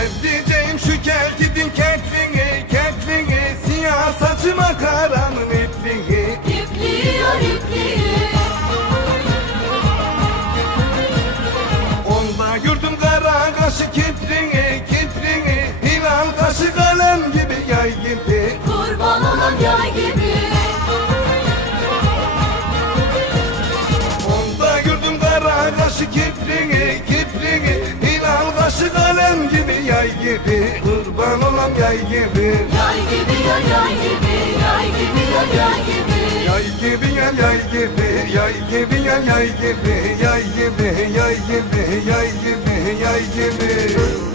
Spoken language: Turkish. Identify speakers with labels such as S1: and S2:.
S1: Sevdiceğim şu kelkidin kertliği kertliği Siyah saçıma karanın ipliği.
S2: İpliyor ipliği
S1: Onda gördüm kara kaşı kipriği kipriği Hilal kaşı kalem gibi yay gibi.
S2: Kurban olan yay gibi
S1: yay gibi Kurban olan yay gibi.
S2: Yay gibi ya yay gibi Yay gibi ya yay gibi.
S1: Yay gibi ya yay gibi Yay gibi ya yay gibi Yay gibi yay gibi yay gibi yay gibi